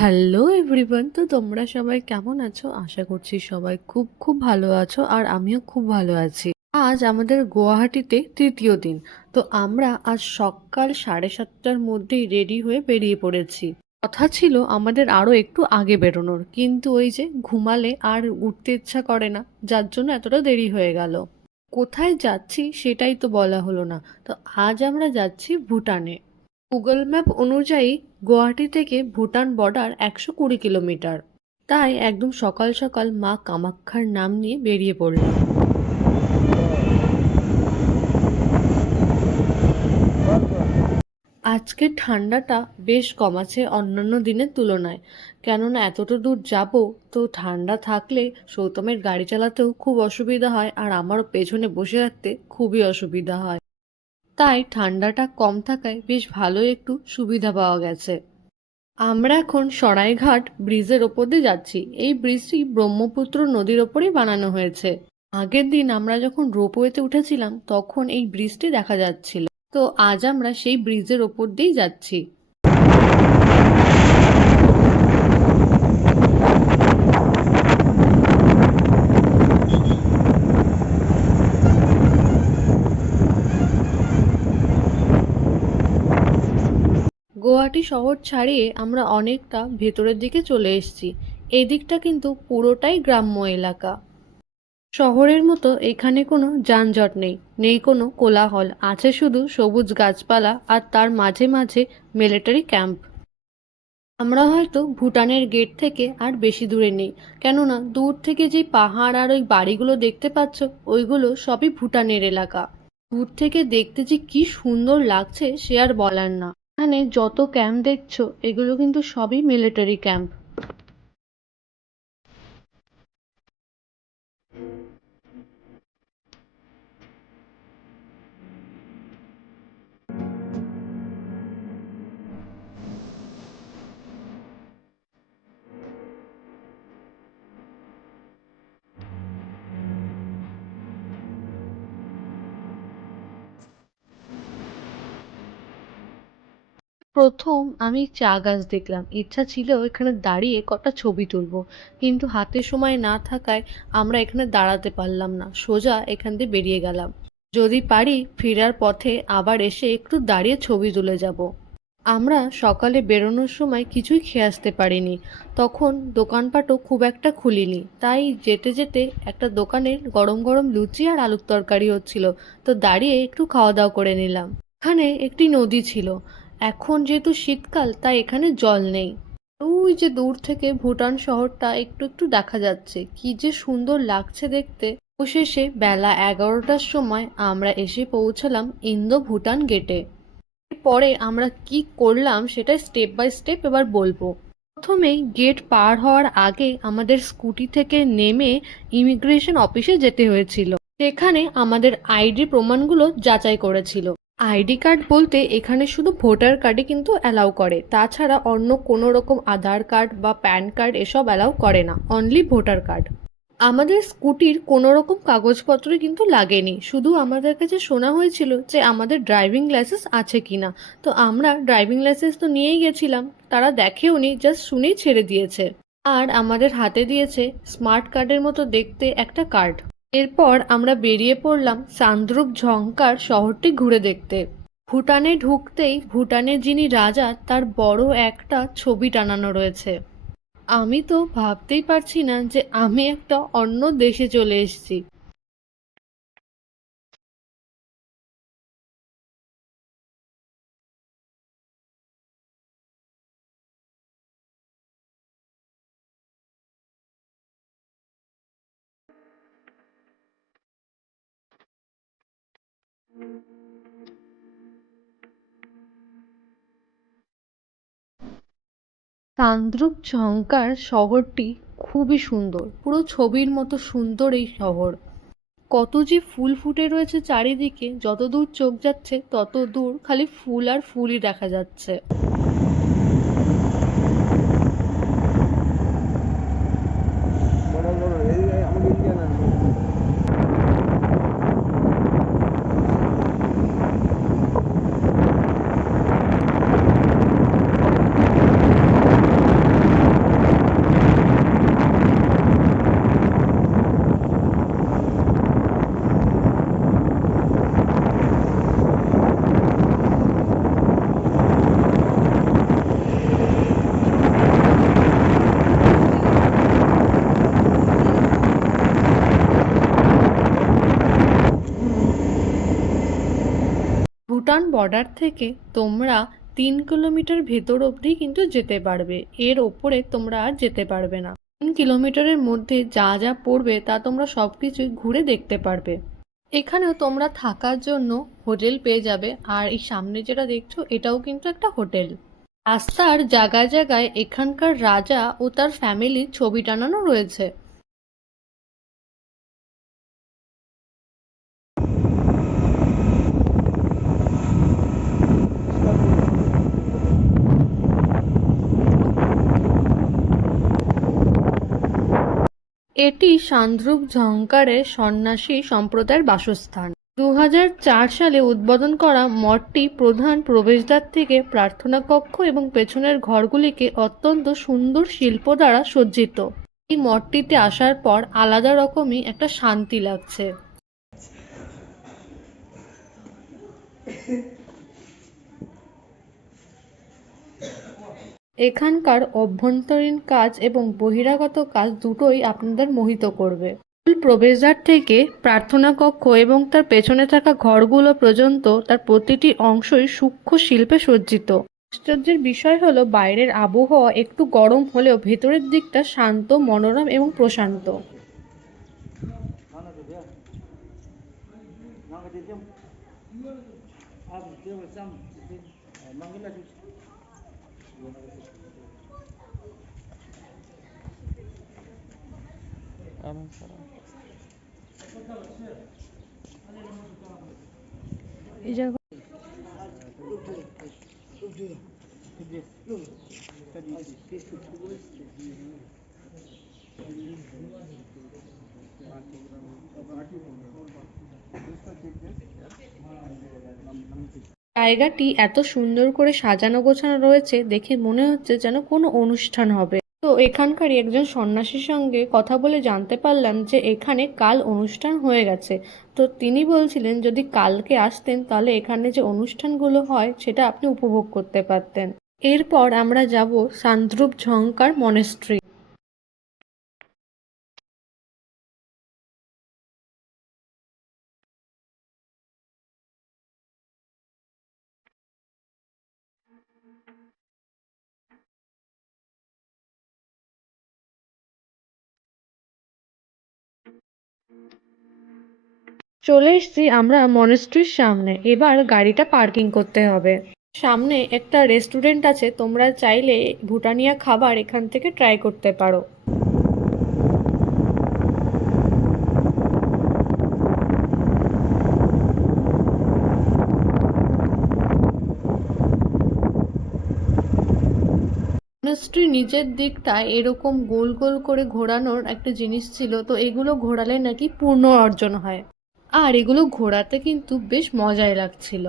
Hello everyone তো তোমরা সবাই কেমন আছো? আশা করছি সবাই খুব খুব ভালো আছো আর আমিও খুব ভালো আছি। আজ আমাদের গুয়াহাটিতে তৃতীয় দিন। তো আমরা আজ সকাল সাড়ে সাতটার মধ্যেই রেডি হয়ে বেরিয়ে পড়েছি। কথা ছিল আমাদের আরও একটু আগে বেরোনোর, কিন্তু ওই যে ঘুমালে আর উঠতে ইচ্ছা করে না, যার জন্য এতটা দেরি হয়ে গেল। কোথায় যাচ্ছি সেটাই তো বলা হলো না। তো আজ আমরা যাচ্ছি ভুটানে। গুগল ম্যাপ অনুযায়ী গুয়াহাটি থেকে ভুটান বর্ডার একশো কুড়ি কিলোমিটার। তাই একদম সকাল সকাল মা কামাক্ষার নাম নিয়ে বেরিয়ে পড়লাম আজকে ঠান্ডাটা বেশ কম আছে অন্যান্য দিনের তুলনায়। কেননা এতটা দূর যাব তো ঠান্ডা থাকলে সৌতমের গাড়ি চালাতেও খুব অসুবিধা হয় আর আমারও পেছনে বসে থাকতে খুবই অসুবিধা হয়। তাই ঠান্ডাটা কম থাকায় বেশ ভালো একটু সুবিধা পাওয়া গেছে। আমরা এখন সরাইঘাট ব্রিজের ওপর দিয়ে যাচ্ছি। এই ব্রিজটি ব্রহ্মপুত্র নদীর ওপরেই বানানো হয়েছে। আগের দিন আমরা যখন রোপওয়েতে উঠেছিলাম, তখন এই ব্রিজটি দেখা যাচ্ছিল। তো আজ আমরা সেই ব্রিজের ওপর দিয়েই যাচ্ছি। গুয়াহাটি শহর ছাড়িয়ে আমরা অনেকটা ভেতরের দিকে চলে এসেছি। এই দিকটা কিন্তু পুরোটাই গ্রাম্য এলাকা। শহরের মতো এখানে কোনো যানজট নেই নেই কোনো কোলাহল। আছে শুধু সবুজ গাছপালা আর তার মাঝে মাঝে মিলিটারি ক্যাম্প আমরা হয়তো ভুটানের গেট থেকে আর বেশি দূরে নেই, কেননা দূর থেকে যে পাহাড় আর ওই বাড়িগুলো দেখতে পাচ্ছ, ওইগুলো সবই ভুটানের এলাকা। দূর থেকে দেখতে যে কি সুন্দর লাগছে সে আর বলার না। এখানে যত ক্যাম্প দেখছ এগুলো কিন্তু সবই মিলিটারি ক্যাম্প প্রথম আমি চা গাছ দেখলাম। ইচ্ছা ছিল এখানে দাঁড়িয়ে কটা ছবি তুলবো। কিন্তু হাতে সময় না থাকায় আমরা এখানে দাঁড়াতে পারলাম না। সোজা এখান দিয়ে বেরিয়ে গেলাম। যদি পারি ফেরার পথে আবার এসে একটু দাঁড়িয়ে ছবি তুলে যাব। আমরা সকালে বেরোনোর সময় কিছুই খেয়ে আসতে পারিনি। তখন দোকানপাটও খুব একটা খুলিনি। তাই যেতে যেতে একটা দোকানের গরম গরম লুচি আর আলুর তরকারি হচ্ছিল। তো দাঁড়িয়ে একটু খাওয়া দাওয়া করে নিলাম। এখানে একটি নদী ছিল। এখন যেহেতু শীতকাল, তাই এখানে জল নেই। ওই যে দূর থেকে ভুটান শহরটা একটু একটু দেখা যাচ্ছে। কি যে সুন্দর লাগছে দেখতে। অবশেষে বেলা এগারোটার সময় আমরা এসে পৌঁছালাম ইন্দো ভুটান গেটে। পরে আমরা কি করলাম সেটা স্টেপ বাই স্টেপ এবার বলব। প্রথমেই গেট পার হওয়ার আগে আমাদের স্কুটি থেকে নেমে ইমিগ্রেশন অফিসে যেতে হয়েছিল। সেখানে আমাদের আইডি প্রমাণগুলো যাচাই করেছিল। আইডি কার্ড বলতে এখানে শুধু ভোটার কার্ডই কিন্তু অ্যালাউ করে। তাছাড়া অন্য কোনো রকম আধার কার্ড বা প্যান কার্ড এসব অ্যালাউ করে না, অনলি ভোটার কার্ড। আমাদের স্কুটির কোনো রকম কাগজপত্রই কিন্তু লাগেনি। শুধু আমাদের কাছে শোনা হয়েছিল যে আমাদের ড্রাইভিং লাইসেন্স আছে কিনা। তো আমরা ড্রাইভিং লাইসেন্স তো নিয়েই গেছিলাম, তারা দেখেওনি জাস্ট শুনেই ছেড়ে দিয়েছে। আর আমাদের হাতে দিয়েছে স্মার্ট কার্ডের মতো দেখতে একটা কার্ড। এরপর আমরা বেরিয়ে পড়লাম সান্দ্রুপ ঝংকার শহরটি ঘুরে দেখতে। ভুটানে ঢুকতেই ভুটানের যিনি রাজা, তার বড় একটা ছবি টানানো রয়েছে। আমি তো ভাবতেই পারছি না যে আমি একটা অন্য দেশে চলে এসেছি। তান্দ্রুপ ঝঙ্কার শহরটি খুবই সুন্দর। পুরো ছবির মতো সুন্দর এই শহর। কত যে ফুল ফুটে রয়েছে চারিদিকে যত দূর চোখ যাচ্ছে তত দূর খালি ফুল আর ফুলই দেখা যাচ্ছে। ভুটান বর্ডার থেকে তোমরা তিন কিলোমিটার ভেতর অবধি কিন্তু যেতে পারবে। এর ওপরে তোমরা আর যেতে পারবে না। তিন কিলোমিটারের মধ্যে যা যা পড়বে তা তোমরা সব কিছুই ঘুরে দেখতে পারবে। এখানেও তোমরা থাকার জন্য হোটেল পেয়ে যাবে। আর এই সামনে যেটা দেখছ, এটাও কিন্তু একটা হোটেল। রাস্তার জায়গায় জায়গায় এখানকার রাজা ও তার ফ্যামিলির ছবি টানানো রয়েছে। এটি সান্দ্রুপ ঝংকারের সন্ন্যাসী সম্প্রদায়ের বাসস্থান। দু হাজার চার সালে উদ্বোধন করা মঠটি প্রধান প্রবেশদ্বার থেকে প্রার্থনা কক্ষ এবং পেছনের ঘরগুলিকে অত্যন্ত সুন্দর শিল্প দ্বারা সজ্জিত। এই মঠটিতে আসার পর আলাদা রকমই একটা শান্তি লাগছে। এখানকার অভ্যন্তরীণ কাজ এবং বহিরাগত কাজ দুটোই আপনাদের মোহিত করবে। মূল প্রবেশদ্বার থেকে প্রার্থনা কক্ষ এবং তার পেছনে থাকা ঘরগুলো পর্যন্ত তার প্রতিটি অংশই সূক্ষ্ম শিল্পে সজ্জিত। আশ্চর্যের বিষয় হলো, বাইরের আবহাওয়া একটু গরম হলেও ভেতরের দিকটা শান্ত, মনোরম এবং প্রশান্ত। জায়গাটি এত সুন্দর করে সাজানো গোছানো রয়েছে দেখে মনে হচ্ছে যেন কোনো অনুষ্ঠান হবে। তো এখানকারই একজন সন্ন্যাসীর সঙ্গে কথা বলে জানতে পারলাম যে এখানে কাল অনুষ্ঠান হয়ে গেছে। তো তিনি বলছিলেন, যদি কালকে আসতেন, তাহলে এখানে যে অনুষ্ঠানগুলো হয়, সেটা আপনি উপভোগ করতে পারতেন। এরপর আমরা যাব সান্দ্রুপ ঝঙ্কার মনেস্ট্রি চলে এসেছি আমরা মনেস্ট্রির সামনে। এবার গাড়িটা পার্কিং করতে হবে। সামনে একটা রেস্টুরেন্ট আছে, তোমরা চাইলে ভুটানিয়া খাবার এখান থেকে ট্রাই করতে পারো। মনেস্ট্রি নিচের দিকটায় এরকম গোল গোল করে ঘোরানোর একটা জিনিস ছিল, তো এগুলো ঘোরালে নাকি পূর্ণ অর্জন হয়। আর এগুলো ঘোরাতে কিন্তু বেশ মজাই লাগছিল।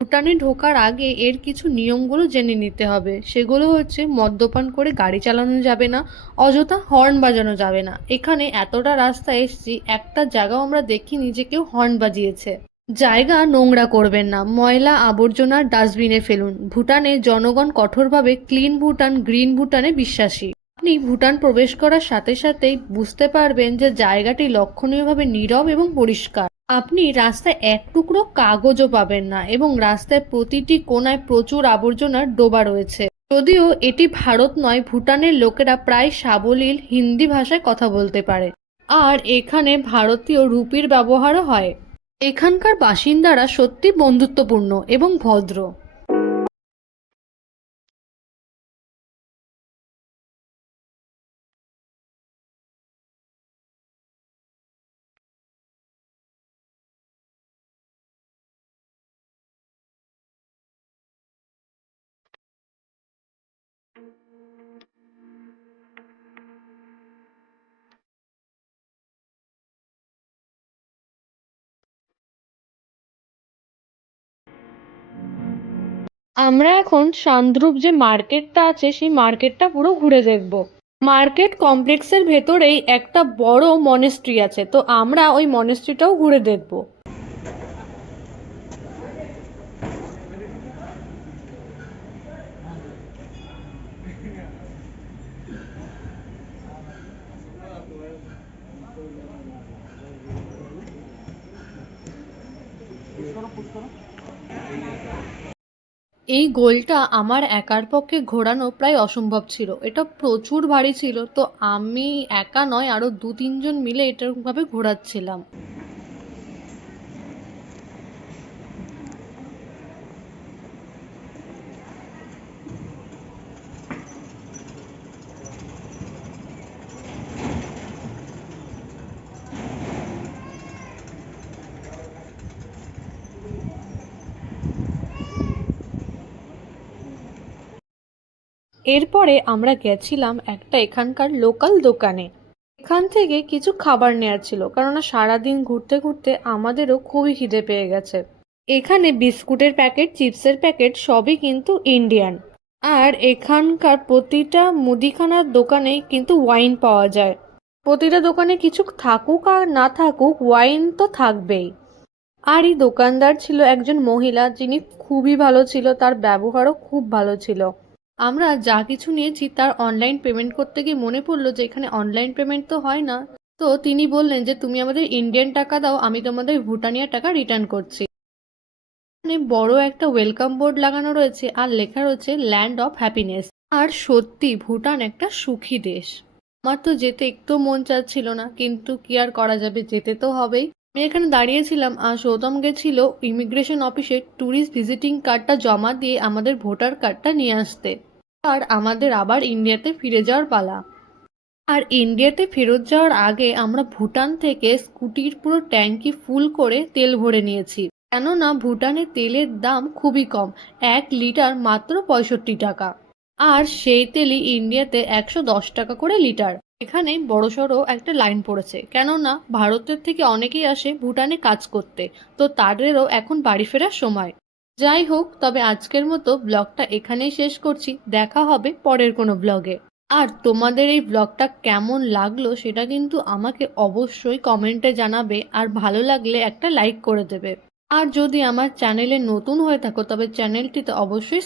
ভুটানে ঢোকার আগে এর কিছু নিয়মগুলো জেনে নিতে হবে। সেগুলো হচ্ছে, মদ্যপান করে গাড়ি চালানো যাবে না, অযথা হর্ন বাজানো যাবে না। এখানে এতটা রাস্তা এসছি, একটা জায়গাও আমরা দেখিনি যে কেউ হর্ন বাজিয়েছে। জায়গা নোংরা করবেন না, ময়লা আবর্জনা ডাস্টবিনে ফেলুন। ভুটানে জনগণ কঠোরভাবে ক্লিন ভুটান, গ্রিন ভুটানে বিশ্বাসী। আপনি ভুটান প্রবেশ করার সাথে সাথেই বুঝতে পারবেন যে জায়গাটি লক্ষণীয়ভাবে নীরব এবং পরিষ্কার। আপনি রাস্তায় এক টুকরো কাগজও পাবেন না এবং রাস্তায় প্রতিটি কোণায় প্রচুর আবর্জনার ডোবা রয়েছে। যদিও এটি ভারত নয়, ভুটানের লোকেরা প্রায় সাবলীল হিন্দি ভাষায় কথা বলতে পারে। আর এখানে ভারতীয় রুপির ব্যবহারও হয়। এখানকার বাসিন্দারা সত্যি বন্ধুত্বপূর্ণ এবং ভদ্র। আমরা এখন সান্দ্রুপ যে মার্কেটটা আছে, সেই মার্কেটটা পুরো ঘুরে দেখব। মার্কেট কমপ্লেক্সের ভেতরেই একটা বড় মনেস্ট্রি আছে, তো আমরা ওই মনেস্ট্রিটাও ঘুরে দেখব। এই গোলটা আমার একার পক্ষে ঘোরানো প্রায় অসম্ভব ছিল। এটা প্রচুর ভারী ছিল, তো আমি একা নয় আরও দু তিনজন মিলে এটার ভাবে ঘোরাচ্ছিলাম। এরপরে আমরা গেছিলাম একটা এখানকার লোকাল দোকানে। এখান থেকে কিছু খাবার নেওয়ার ছিল, কেননা সারাদিন ঘুরতে ঘুরতে আমাদেরও খুবই খিদে পেয়ে গেছে। এখানে বিস্কুটের প্যাকেট, চিপসের প্যাকেট সবই কিন্তু ইন্ডিয়ান আর এখানকার প্রতিটা মুদিখানার দোকানেই কিন্তু ওয়াইন পাওয়া যায়। প্রতিটা দোকানে কিছু থাকুক আর না থাকুক ওয়াইন তো থাকবেই। আর এই দোকানদার ছিল একজন মহিলা, যিনি খুবই ভালো ছিল, তার ব্যবহারও খুব ভালো ছিল। আমরা যা কিছু নিয়েছি তার অনলাইন পেমেন্ট করতে গিয়ে মনে পড়ল যে এখানে অনলাইন পেমেন্ট তো হয় না। তো তিনি বললেন যে, তুমি আমাদের ইন্ডিয়ান টাকা দাও, আমি তোমাদের ভুটানিয়া টাকা রিটার্ন করছি। এখানে বড় একটা ওয়েলকাম বোর্ড লাগানো রয়েছে আর লেখা রয়েছে ল্যান্ড অফ হ্যাপিনেস আর সত্যি ভুটান একটা সুখী দেশ। আমার তো যেতে একটু মন চাচ্ছিল না, কিন্তু কি আর করা যাবে, যেতে তো হবেই। আমি এখানে দাঁড়িয়েছিলাম আর সৌতম গেছিল ইমিগ্রেশন অফিসে ট্যুরিস্ট ভিজিটিং কার্ডটা জমা দিয়ে আমাদের ভোটার কার্ডটা নিয়ে আসতে। আর আমাদের আবার ইন্ডিয়াতে ফিরে যাওয়ার পালা। আর ইন্ডিয়াতে ফেরত যাওয়ার আগে আমরা ভুটান থেকে স্কুটির পুরো ট্যাঙ্কি ফুল করে তেল ভরে নিয়েছি। কেননা ভুটানে তেলের দাম খুবই কম, এক লিটার মাত্র পঁয়ষট্টি টাকা। আর সেই তেলই ইন্ডিয়াতে একশো দশ টাকা করে লিটার। এখানে বড়সড় একটা লাইন পড়েছে, কেননা ভারতের থেকে অনেকেই আসে ভুটানে কাজ করতে, তো তাদেরও এখন বাড়ি ফেরার সময়। যাই হোক, তবে আজকের মতো ব্লগটা এখানেই শেষ করছি। দেখা হবে পরের কোনো ব্লগে। আর তোমাদের এই ব্লগটা কেমন লাগল সেটা কিন্তু আমাকে অবশ্যই কমেন্টে জানাবে আর ভালো লাগলে একটা লাইক করে দেবে। আর যদি আমার চ্যানেলে নতুন হয়ে থাকো, তবে চ্যানেলটিতে অবশ্যই